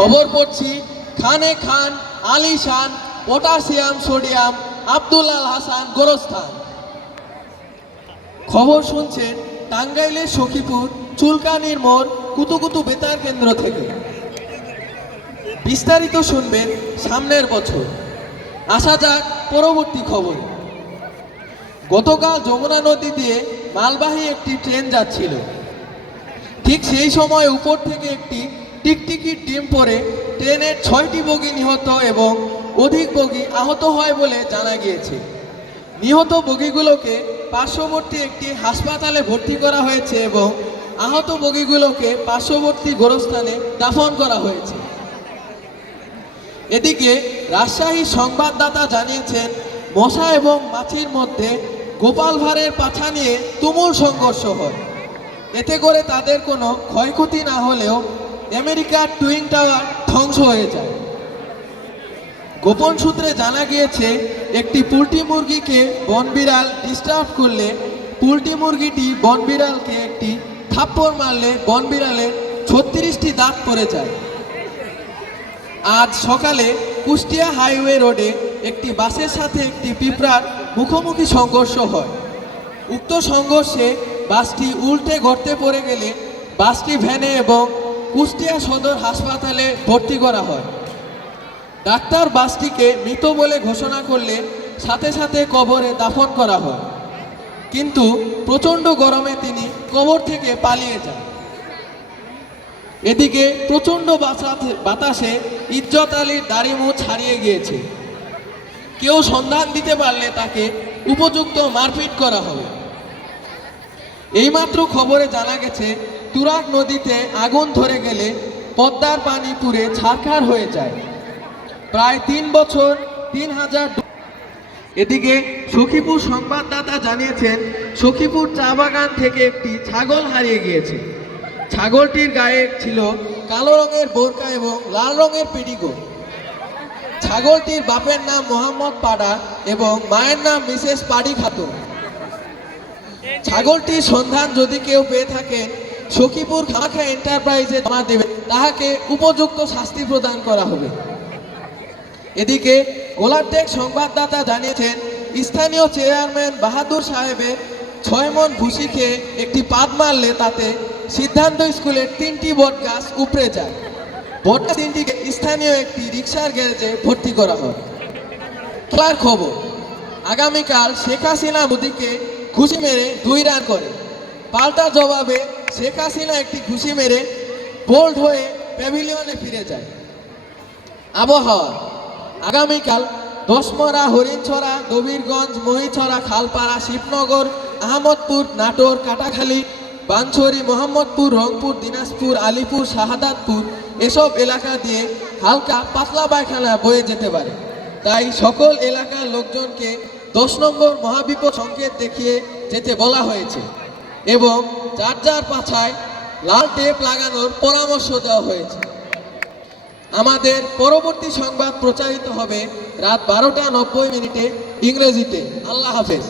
খবর পড়ছি খানে খান, আলিশান, পটাশিয়াম সোডিয়াম, আব্দুল আল হাসান গোরস্থান। খবর শুনছেন টাঙ্গাইলের সখীপুর চুলকানির মোড় কুতুকুতু বেতার কেন্দ্র থেকে। বিস্তারিত শুনবেন সামনের বছর। আসা যাক পরবর্তী খবর। গতকাল যমুনা নদী দিয়ে মালবাহী একটি ট্রেন যাচ্ছিল। ঠিক সেই সময় উপর থেকে একটি টিকটিকির ডিম পড়ে ট্রেনের 6টি বগি নিহত এবং অধিক বগি আহত হয় বলে জানা গিয়েছে। নিহত বগিগুলোকে পার্শ্ববর্তী একটি হাসপাতালে ভর্তি করা হয়েছে এবং আহত বগিগুলোকে পার্শ্ববর্তী গোরস্থানে দাফন করা হয়েছে। এদিকে রাজশাহী সংবাদদাতা জানিয়েছেন, মশা এবং মাছির মধ্যে গোপাল ভাঁড়ের পাছা নিয়ে তুমুল সংঘর্ষ হয়। এতে করে তাদের কোনো ক্ষয়ক্ষতি না হলেও আমেরিকার টুইন টাওয়ার ধ্বংস হয়ে যায়। গোপন সূত্রে জানা গিয়েছে, একটি পোল্ট্রি মুরগিকে বনবিড়াল ডিস্টার্ব করলে পোল্ট্রি মুরগিটি বনবিড়ালকে একটি থাপ্পড় মারলে বনবিড়ালের 36টি দাঁত পড়ে যায়। আজ সকালে কুষ্টিয়া হাইওয়ে রোডে একটি বাসের সাথে একটি পিঁপড়ার মুখোমুখি সংঘর্ষ হয়। উক্ত সংঘর্ষে বাসটি উল্টে গর্তে পড়ে গেলে বাসটি ভ্যানে এবং কুষ্টিয়া সদর হাসপাতালে ভর্তি করা হয়। ডাক্তার বাসটিকে মৃত বলে ঘোষণা করলে সাথে সাথে কবরে দাফন করা হয়, কিন্তু প্রচণ্ড গরমে তিনি কবর থেকে পালিয়ে যান। এদিকে প্রচণ্ড বাতাসে ইজ্জত আলীর দাড়ি-মুছ হারিয়ে গিয়েছে। কেউ সন্ধান দিতে পারলে তাকে উপযুক্ত মারপিট করা হবে। এইমাত্র খবরে জানা গেছে, তুরাগ নদীতে আগুন ধরে গেলে পদ্মার পানি পুড়ে ছারখার হয়ে যায়। প্রায় 3 বছর 3000। এদিকে সখীপুর সংবাদদাতা জানিয়েছেন, সখীপুর চা বাগান থেকে একটি ছাগল হারিয়ে গিয়েছে। ছাগলটির গায়ে ছিল কালো রঙের বোরকা এবং লাল রঙের পেটিকোট। ছাগলটির বাপের নাম মোহাম্মদ পাড়া এবং মায়ের নাম মিসেস পাড়ি খাতুন। ছাগলটির সন্ধান যদি কেউ পেয়ে থাকেন, সখীপুর খামাখা এন্টারপ্রাইজে জমা দেবে, তাহাকে উপযুক্ত শাস্তি প্রদান করা হবে। এদিকে গোলাপটেক সংবাদদাতা জানিয়েছেন, স্থানীয় চেয়ারম্যান বাহাদুর সাহেবের 6 মণ ভুসি খেয়ে একটি পাদ মারলে তাতে সিদ্ধান্ত স্কুলের 3টি বট গাছ উপড়ে যায়। বট গাছ 3টিকে স্থানীয় একটি রিকশার গ্যারেজে ভর্তি করা হয়। খেলার খবর। আগামীকাল শেখ হাসিনা মোদিকে ঘুষি মেরে 2 রান করে। পাল্টা জবাবে শেখ হাসিনা একটি ঘুষি মেরে বোল্ড হয়ে প্যাভিলিয়নে ফিরে যায়। আবহাওয়া। আগামীকাল দশমরা, হরিণছড়া, দবিরগঞ্জ, মহিছড়া, খালপাড়া, শিবনগর, আহমদপুর, নাটোর, কাটাখালী, বানছড়ি, মোহাম্মদপুর, রংপুর, দিনাজপুর, আলিপুর, শাহাদাতপুর এসব এলাকা দিয়ে হালকা পাতলা পায়খানা বয়ে যেতে পারে। তাই সকল এলাকার লোকজনকে 10 নম্বর মহাবিপদ সংকেত দেখিয়ে যেতে বলা হয়েছে এবং যার যার পাছায় লাল টেপ লাগানোর পরামর্শ দেওয়া হয়েছে। আমাদের পরবর্তী সংবাদ প্রচারিত হবে রাত 12টা 90 মিনিটে ইংরেজিতে। আল্লাহ হাফেজ।